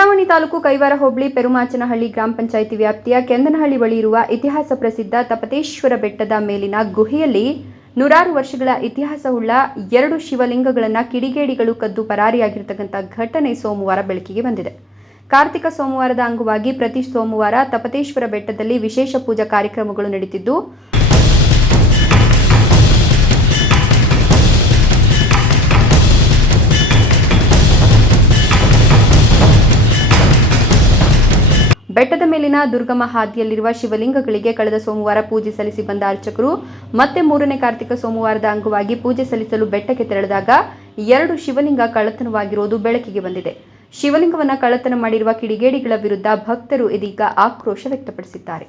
ತಾಲೂಕು ಕೈವಾರ ಹೋಬಳಿ ಪೆರುಮಾಚನಹಳ್ಳಿ ಗ್ರಾಮ ಪಂಚಾಯಿತಿ ವ್ಯಾಪ್ತಿಯ ಕೆಂದನಹಳ್ಳಿ ಬಳಿ ಇರುವ ಇತಿಹಾಸ ಪ್ರಸಿದ್ಧ ತಪತೇಶ್ವರ ಬೆಟ್ಟದ ಮೇಲಿನ ಗುಹೆಯಲ್ಲಿ ನೂರಾರು ವರ್ಷಗಳ ಇತಿಹಾಸವುಳ್ಳ ಎರಡು ಶಿವಲಿಂಗಗಳನ್ನು ಕಿಡಿಗೇಡಿಗಳು ಕದ್ದು ಪರಾರಿಯಾಗಿರ್ತಕ್ಕಂಥ ಘಟನೆ ಸೋಮವಾರ ಬೆಳಕಿಗೆ ಬಂದಿದೆ. ಕಾರ್ತಿಕ ಸೋಮವಾರದ ಅಂಗವಾಗಿ ಪ್ರತಿ ಸೋಮವಾರ ತಪತೇಶ್ವರ ಬೆಟ್ಟದಲ್ಲಿ ವಿಶೇಷ ಪೂಜಾ ಕಾರ್ಯಕ್ರಮಗಳು ನಡೀತಿದ್ದು ಬೆಟ್ಟದ ಮೇಲಿನ ದುರ್ಗಮ ಹಾದಿಯಲ್ಲಿರುವ ಶಿವಲಿಂಗಗಳಿಗೆ ಕಳೆದ ಸೋಮವಾರ ಪೂಜೆ ಸಲ್ಲಿಸಿ ಬಂದ ಅರ್ಚಕರು ಮತ್ತೆ ಮೂರನೇ ಕಾರ್ತಿಕ ಸೋಮವಾರದ ಅಂಗವಾಗಿ ಪೂಜೆ ಸಲ್ಲಿಸಲು ಬೆಟ್ಟಕ್ಕೆ ತೆರಳಿದಾಗ ಎರಡು ಶಿವಲಿಂಗ ಕಳ್ಳತನವಾಗಿರುವುದು ಬೆಳಕಿಗೆ ಬಂದಿದೆ. ಶಿವಲಿಂಗವನ್ನು ಕಳ್ಳತನ ಮಾಡಿರುವ ಕಿಡಿಗೇಡಿಗಳ ವಿರುದ್ಧ ಭಕ್ತರು ಇದೀಗ ಆಕ್ರೋಶ ವ್ಯಕ್ತಪಡಿಸಿದ್ದಾರೆ.